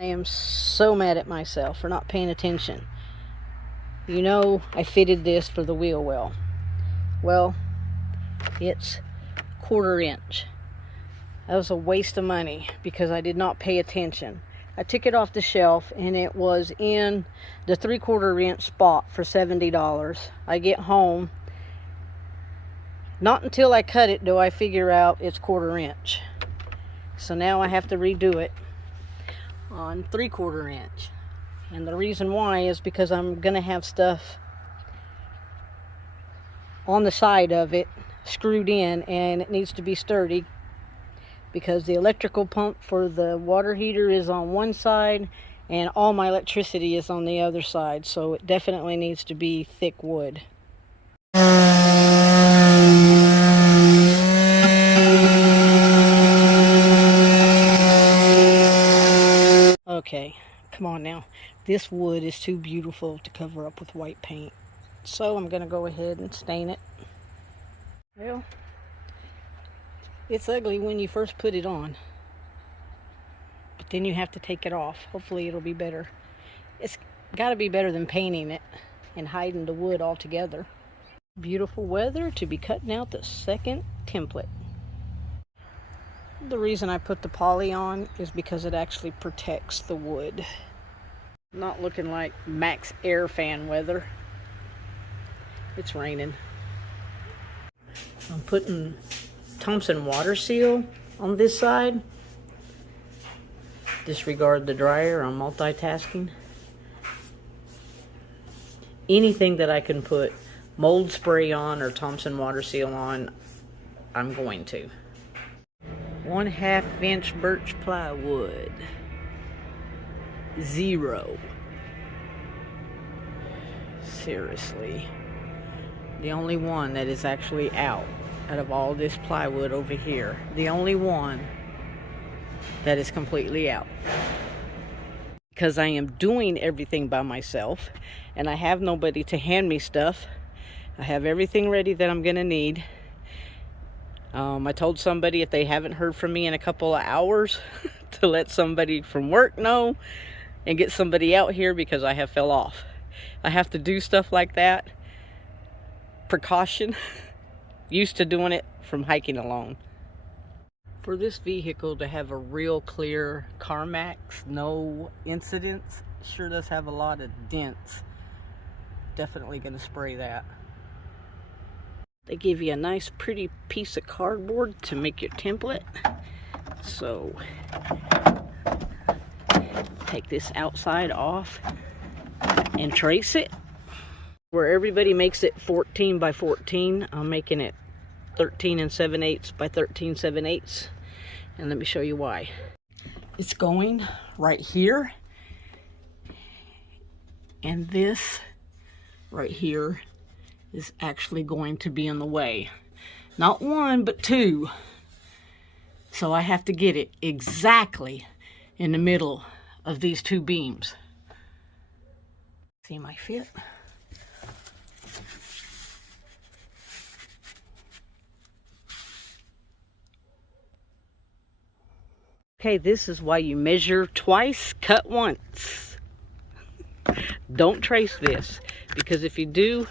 I am so mad at myself for not paying attention. You know, I fitted this for the wheel well. Well, it's 1/4 inch. That was a waste of money because I did not pay attention. I took it off the shelf and it was in the 3/4 inch spot for $70. I get home. Not until I cut it do I figure out it's 1/4 inch. So now I have to redo it on 3/4 inch. And the reason why is because I'm gonna have stuff on the side of it screwed in, and it needs to be sturdy because the electrical pump for the water heater is on one side and all my electricity is on the other side, so it definitely needs to be thick wood. Okay, come on now. This wood is too beautiful to cover up with white paint, so I'm gonna go ahead and stain it. Well, it's ugly when you first put it on, but then you have to take it off. Hopefully it'll be better. It's got to be better than painting it and hiding the wood altogether. Beautiful weather to be cutting out the second template. The reason I put the poly on is because it actually protects the wood. Not looking like MaxxAir fan weather. It's raining. I'm putting Thompson water seal on this side. Disregard the dryer, I'm multitasking. Anything that I can put mold spray on or Thompson water seal on, I'm going to. 1/2 inch birch plywood. 0. Seriously. The only one that is actually out of all this plywood over here. The only one that is completely out. Because I am doing everything by myself and I have nobody to hand me stuff. I have everything ready that I'm gonna need. I told somebody if they haven't heard from me in a couple of hours to let somebody from work know and get somebody out here because I have fell off. I have to do stuff like that. Precaution. Used to doing it from hiking alone. For this vehicle to have a real clear CarMax, no incidents, sure does have a lot of dents. Definitely gonna spray that. They give you a nice pretty piece of cardboard to make your template. So take this outside off and trace it. Where everybody makes it 14 by 14, I'm making it 13 7/8 by 13 7/8. And let me show you why. It's going right here. And this right here is actually going to be in the way. Not one, but two. So I have to get it exactly in the middle of these two beams. See my fit? Okay, this is why you measure twice, cut once. Don't trace this, because if you do,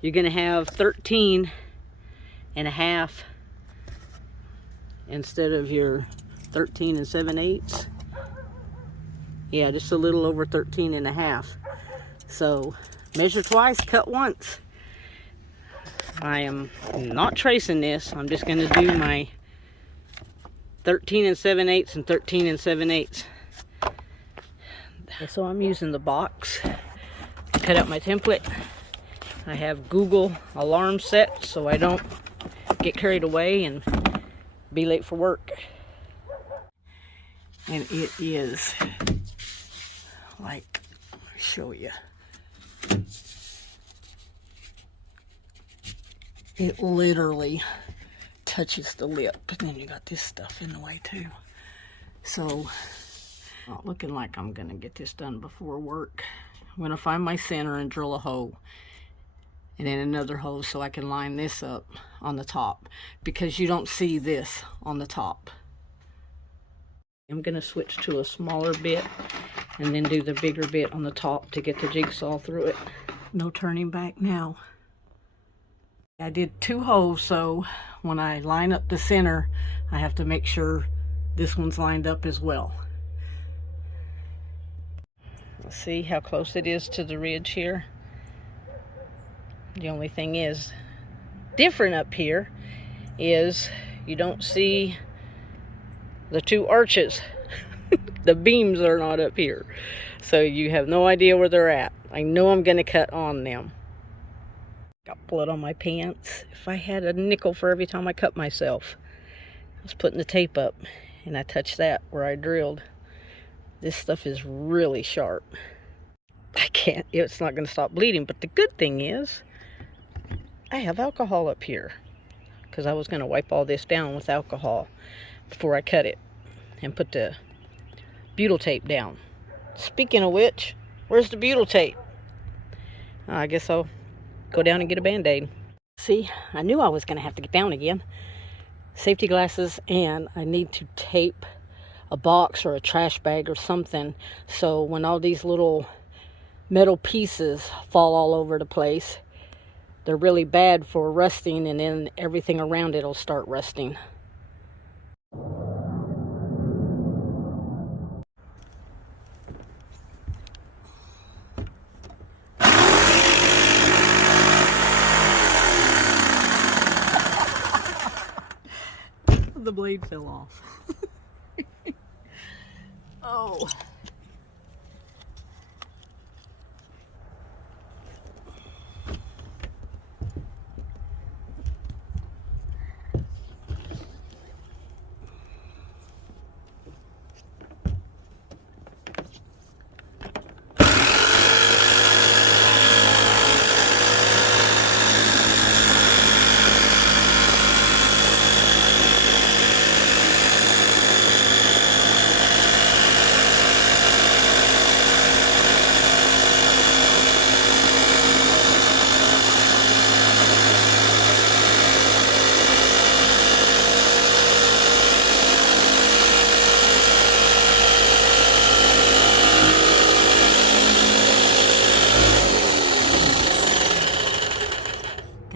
you're gonna have 13 1/2 instead of your 13 7/8. Yeah, just a little over 13 1/2. So measure twice, cut once. I am not tracing this. I'm just gonna do my 13 7/8 and 13 7/8. So I'm using the box to cut out my template. I have Google alarm set so I don't get carried away and be late for work. And it is like, let me show you. It literally touches the lip, and then you got this stuff in the way too. So not looking like I'm gonna get this done before work. I'm gonna find my center and drill a hole and then another hole so I can line this up on the top, because you don't see this on the top. I'm going to switch to a smaller bit and then do the bigger bit on the top to get the jigsaw through it. No turning back now. I did 2 holes, so when I line up the center, I have to make sure this one's lined up as well. Let's see how close it is to the ridge here. The only thing is different up here is you don't see the 2 arches. The beams are not up here, so you have no idea where they're at. I know I'm going to cut on them. Got blood on my pants. If I had a nickel for every time I cut myself. I was putting the tape up and I touched that where I drilled. This stuff is really sharp. I can't, it's not going to stop bleeding, but the good thing is I have alcohol up here because I was going to wipe all this down with alcohol before I cut it and put the butyl tape down. Speaking of which, where's the butyl tape? I guess I'll go down and get a band-aid. See, I knew I was going to have to get down again. Safety glasses, and I need to tape a box or a trash bag or something so when all these little metal pieces fall all over the place, they're really bad for rusting, and then everything around it will start rusting. The blade fell off. Oh.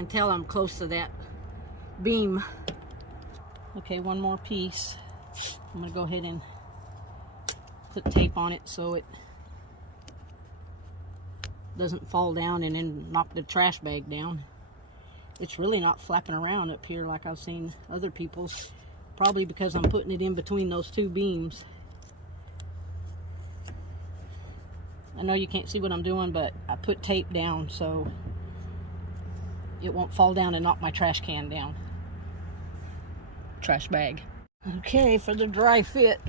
Tell I'm close to that beam. Okay, one more piece. I'm gonna go ahead and put tape on it so it doesn't fall down and then knock the trash bag down. It's really not flapping around up here like I've seen other people's, probably because I'm putting it in between those 2 beams. I know you can't see what I'm doing, but I put tape down so it won't fall down and knock my trash can down. Trash bag. Okay, for the dry fit.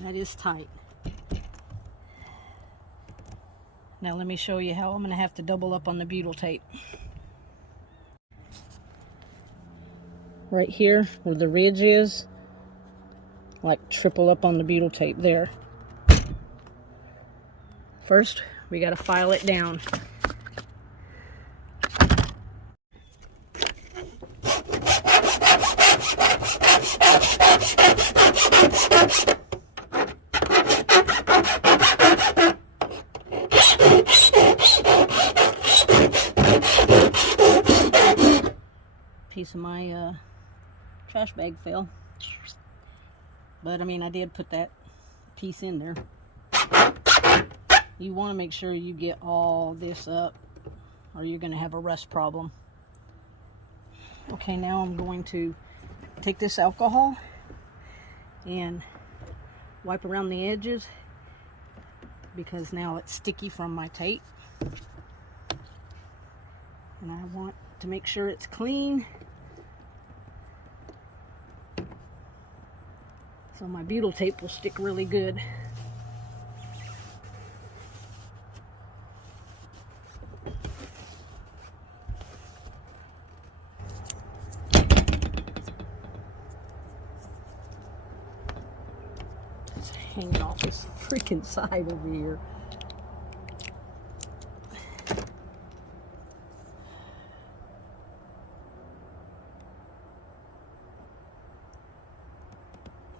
That is tight. Now let me show you how I'm going to have to double up on the butyl tape. Right here where the ridge is, like triple up on the butyl tape there. First, we got to file it down. Piece of my trash bag fell, but I mean I did put that piece in there. You want to make sure you get all this up or you're going to have a rust problem. Okay, now I'm going to take this alcohol and wipe around the edges because now it's sticky from my tape, and I want to make sure it's clean so my butyl tape will stick really good. It's hanging off this freaking side over here.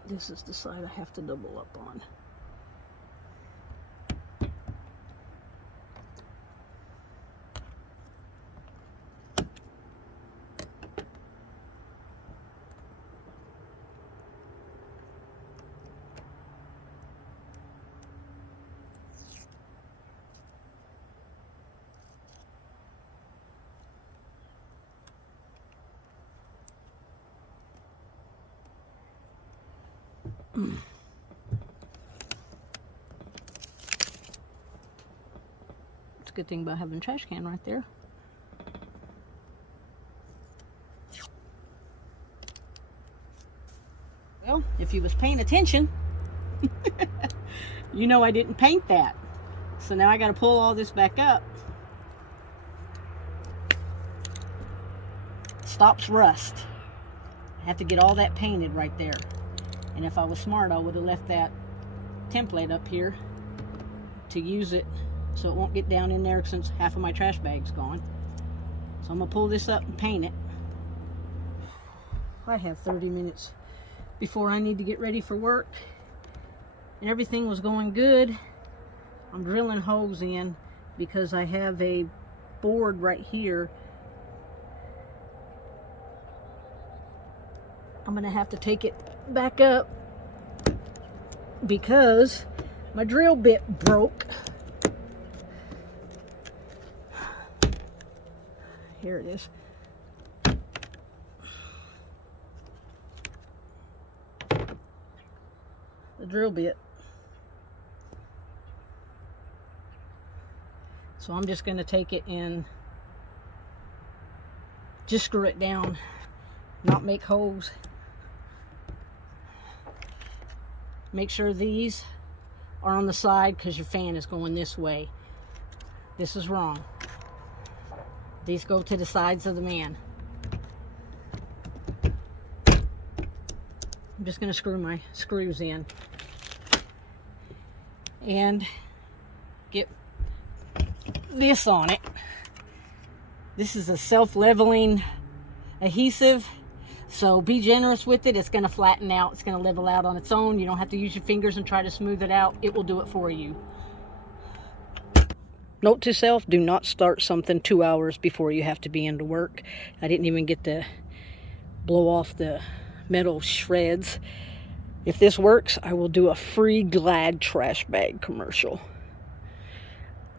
This is the side I have to double up on. It's a good thing about having a trash can right there. Well, if you was paying attention, you know I didn't paint that. So now I got to pull all this back up. Stops rust. I have to get all that painted right there. And if I was smart, I would have left that template up here to use it so it won't get down in there since half of my trash bag's gone. So I'm going to pull this up and paint it. I have 30 minutes before I need to get ready for work. And everything was going good. I'm drilling holes in because I have a board right here. I'm going to have to take it back up because my drill bit broke. Here it is. The drill bit. So I'm just going to take it and just screw it down, not make holes. Make sure these are on the side because your fan is going this way. This is wrong. These go to the sides of the man. I'm just going to screw my screws in and get this on it. This is a self-leveling adhesive, so be generous with it. It's going to flatten out. It's going to level out on its own. You don't have to use your fingers and try to smooth it out. It will do it for you. Note to self, do not start something 2 hours before you have to be into work. I didn't even get to blow off the metal shreds. If this works, I will do a free Glad trash bag commercial.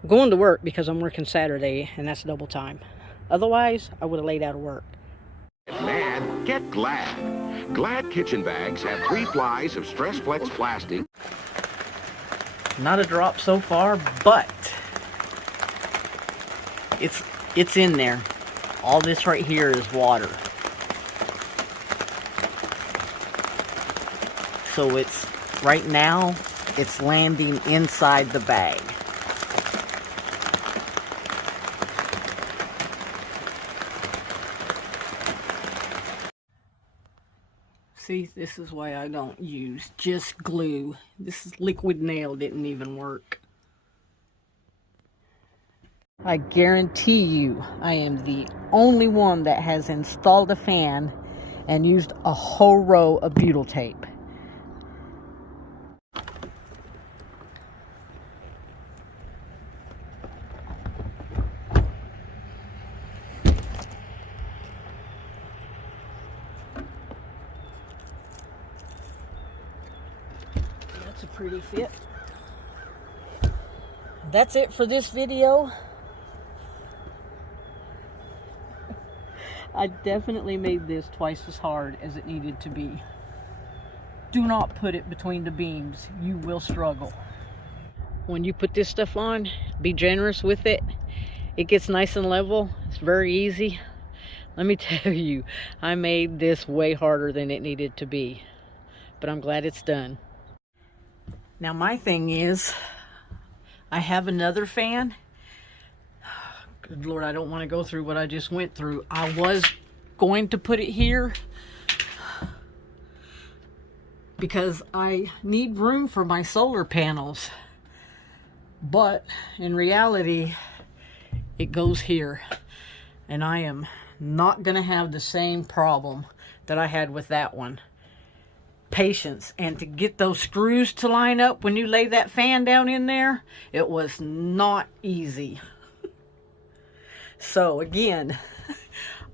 I'm going to work because I'm working Saturday, and that's double time. Otherwise, I would have laid out of work. Man, get Glad. Glad kitchen bags have 3 plies of Stress Flex plastic. Not a drop so far, but it's in there. All this right here is water. So it's right now it's landing inside the bag. See, this is why I don't use just glue. This is liquid nail, didn't even work. I guarantee you, I am the only one that has installed a fan and used a whole row of butyl tape. That's a pretty fit. That's it for this video. I definitely made this twice as hard as it needed to be. Do not put it between the beams. You will struggle. When you put this stuff on, be generous with it. It gets nice and level. It's very easy. Let me tell you, I made this way harder than it needed to be. But I'm glad it's done. Now my thing is, I have another fan. Good Lord, I don't want to go through what I just went through. I was going to put it here, because I need room for my solar panels. But in reality, it goes here. And I am not going to have the same problem that I had with that one. Patience. And to get those screws to line up when you lay that fan down in there, it was not easy. So again,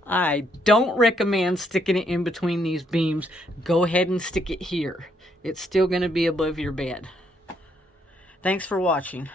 I don't recommend sticking it in between these beams. Go ahead and stick it here. It's still going to be above your bed. Thanks for watching.